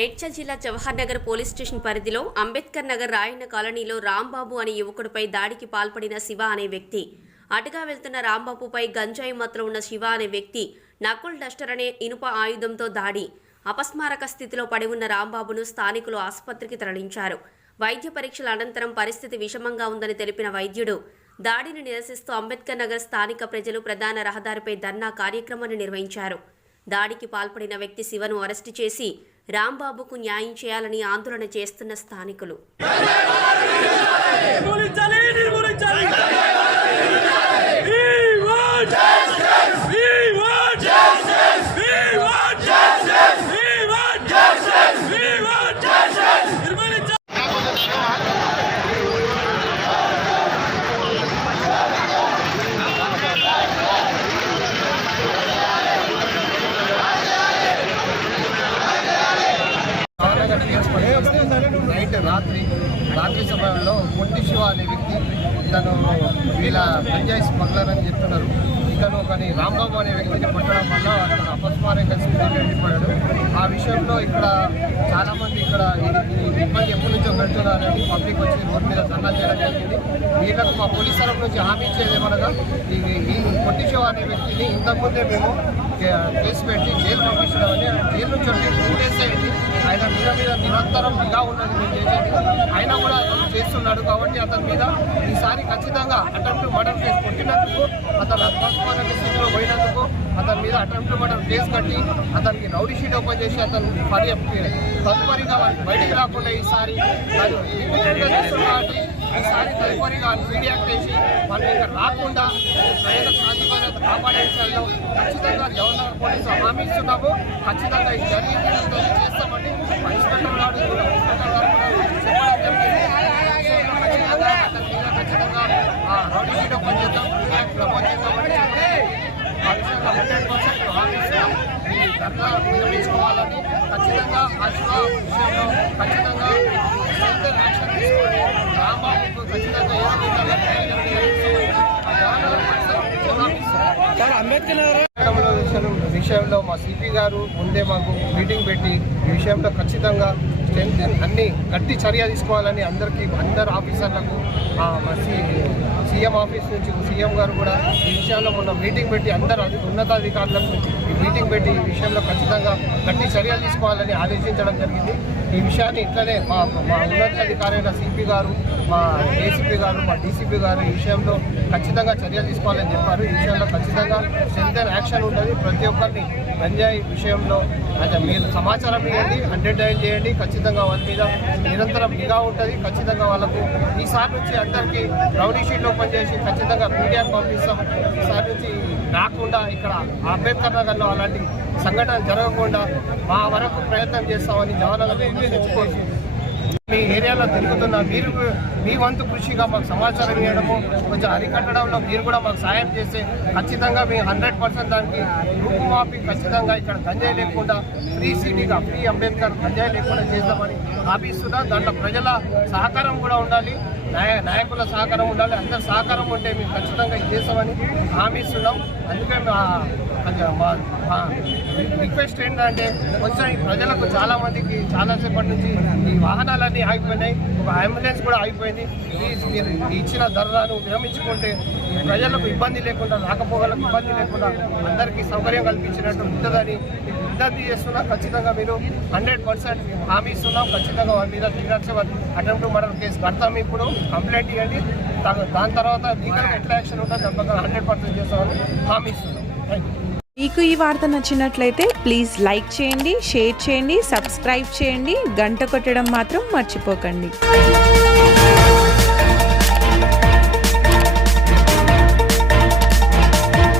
మేడ్చల్ జిల్లా Jawahar Nagar police station పరిధిలో అంబేద్కర్ నగర్ రాయన్న కాలనీలో రాంబాబు అనే యువకుడిపై దాడికి పాల్పడిన శివ అనే వ్యక్తి. అటుగా వెళ్తున్న రాంబాబుపై గంజాయి మత్తులో ఉన్న శివ అనే వ్యక్తి నకుల్ డస్టర్ అనే ఇనుప ఆయుధంతో దాడి. అపస్మారక స్థితిలో పడి ఉన్న రాంబాబును స్థానికులు ఆసుపత్రికి తరలించారు. వైద్య పరీక్షల అనంతరం పరిస్థితి విషమంగా ఉందని తెలిపిన వైద్యుడు దాడిని నిరసిస్తూ అంబేద్కర్ నగర్ స్థానిక ప్రజలు ప్రధాన రహదారిపై ధర్నా కార్యక్రమాన్ని నిర్వహించారు. దాడికి పాల్పడిన వ్యక్తి శివను అరెస్టు చేసి రాంబాబుకు న్యాయం చేయాలని ఆందోళన చేస్తున్న స్థానికులు రాత్రి సమయంలో పొట్టి శివ అనే వ్యక్తి తను వీళ్ళ గంజాయి స్మగ్లర్ అని చెప్తున్నారు. ఇతను కానీ రాంబాబు అనే వ్యక్తిని కొట్టడం వల్ల అతను అపస్మారంగా స్థితిలో వెళ్ళిపోయాడు. ఆ విషయంలో ఇక్కడ చాలామంది ఇక్కడ ఇబ్బంది ఎప్పటి నుంచో పెడుతున్నారని పబ్లిక్ వచ్చి రోడ్డు మీద ధర్నా చేయడం జరిగింది. వీళ్ళకు మా పోలీస్ తరఫు నుంచి హామీ ఇచ్చేది ఏమనగా ఈ పొట్టి శివ అనే వ్యక్తిని ఇంతకుముందే మేము కేసు పెట్టి జైలు పంపించడామని, జైలు నుంచి 2 days అయింది. ఆయన మీద నిరంతరం నిఘా ఉన్నది మేము చేసేది. ఆయన కూడా చేస్తున్నాడు కాబట్టి అతని మీద ఈసారి ఖచ్చితంగా అటెంప్ట్ మర్డర్ కేసు కొట్టినందుకు, అతను అపస్మారక స్థితిలో పోయినందుకు అతని మీద అటెంప్ట్ మర్డర్ కేసు కట్టి అతనికి రౌడీ షీట్ ఓపెన్ చేసి అతను తదుపరిగా బయటికి రాకుండా ఈసారి కాబట్టి ఈసారి తదుపరిగా మీడియాకి చేసి వాళ్ళు ఇంకా రాకుండా ప్రజల శాంతి భద్రత కాపాడే విషయాల్లో ఖచ్చితంగా జవహర్ పోలీసు హామీ ఇస్తున్నాము. ఖచ్చితంగా ఈ జరిగింది చేస్తామని ఇన్స్పెక్టర్ గారు చెప్పడం జరిగింది. ఖచ్చితంగా రౌడీ షీట్ ఓపెన్ చేద్దాం, ప్రమోట్ చేద్దామని ఆ విషయంలో 100% హామీ ఇస్తున్నాం. ఈ ధర్నా నిర్వహించుకోవాలని ఖచ్చితంగా ఆ శివ విషయంలో ఖచ్చితంగా యాక్షన్ తీసుకొని రాంబాబుకు ఖచ్చితంగా అంబేద్కర్ విషయంలో మా సిపి గారు ముందే మాకు మీటింగ్ పెట్టి ఈ విషయంలో ఖచ్చితంగా అన్ని గట్టి చర్య తీసుకోవాలని అందరు ఆఫీసర్లకు మా సీఎం ఆఫీస్ నుంచి సీఎం గారు కూడా ఈ విషయంలో మొన్న మీటింగ్ పెట్టి అందరు ఉన్నతాధికారులకు ఈ మీటింగ్ పెట్టి ఈ విషయంలో ఖచ్చితంగా గట్టి చర్యలు తీసుకోవాలని ఆదేశించడం జరిగింది. ఈ విషయాన్ని ఇట్లనే మా ఉన్నతాధికారైన సిపి గారు, మా ఏసీపీ గారు, మా డీసీపీ గారు ఈ విషయంలో ఖచ్చితంగా చర్యలు తీసుకోవాలని చెప్పారు. ఈ విషయంలో ఖచ్చితంగా స్ట్రెంగ్తెన్ యాక్షన్ ఉంటుంది. ప్రతి ఒక్కరిని గంజాయి విషయంలో అంటే మీరు సమాచారం ఇవ్వండి, 100 డయల్ చేయండి. ఖచ్చితంగా వాళ్ళ మీద నిరంతరం నిఘా ఉంటుంది. ఖచ్చితంగా వాళ్ళకు ఈసారి నుంచి అందరికీ రౌడీ షీట్ ఓపెన్ చేసి ఖచ్చితంగా మీడియాకు పంపిస్తాం. ఈసారి నుంచి రాకుండా ఇక్కడ అంబేద్కర్ నగర్లో అలాంటి సంఘటనలు జరగకుండా మా వరకు ప్రయత్నం చేస్తామని జవహర్ తెచ్చుకోవచ్చు. మీ ఏరియాలో తిరుగుతున్న మీరు మీ వంతు కృషిగా మాకు సమాచారం ఇవ్వడము, కొంచెం అరికట్టడంలో మీరు కూడా మాకు సాయం చేస్తే ఖచ్చితంగా మేము 100% దానికి రూపుమాపి ఖచ్చితంగా ఇక్కడ గంజాయి లేకుండా ఫ్రీ సిటీగా ఫ్రీ అంబేద్కర్ గంజాయి లేకుండా చేద్దామని ఆపిస్తున్నాం. దాంట్లో ప్రజల సహకారం కూడా ఉండాలి, నాయకుల సహకారం ఉండాలి. అందరి సహకారం ఉంటే మేము ఖచ్చితంగా ఇది చేస్తామని హామీ ఇస్తున్నాం. అందుకే మా రిక్వెస్ట్ ఏంటంటే కొంచెం ఈ ప్రజలకు చాలామందికి చాలాసేపటి నుంచి ఈ వాహనాలన్నీ ఆగిపోయినాయి, ఒక అంబులెన్స్ కూడా ఆగిపోయింది. ప్లీజ్ మీరు ఇచ్చిన ధరలను విరమించుకుంటే ప్రజలకు ఇబ్బంది లేకుండా, రాకపోకలకు ఇబ్బంది లేకుండా అందరికీ సౌకర్యం కల్పించినట్టు ఉంటుందని విజ్ఞప్తి చేస్తున్నా. ఖచ్చితంగా మీరు 100% హామీ ఇస్తున్నాం. ఖచ్చితంగా వాళ్ళ మీద 307 అటెంప్ట్ మర్డర్ కేసు కడతాము. ఇప్పుడు కంప్లైంట్ ఇవ్వండి, దాని తర్వాత లీగల్గా ఎట్లా యాక్షన్ ఉంటుంది తప్పక 100% చేస్తామని హామీ ఇస్తున్నాం. Thank you. మీకు ఈ వార్త నచ్చినట్లయితే ప్లీజ్ లైక్ చేయండి, షేర్ చేయండి, సబ్స్క్రైబ్ చేయండి, గంట కొట్టడం మాత్రం మర్చిపోకండి.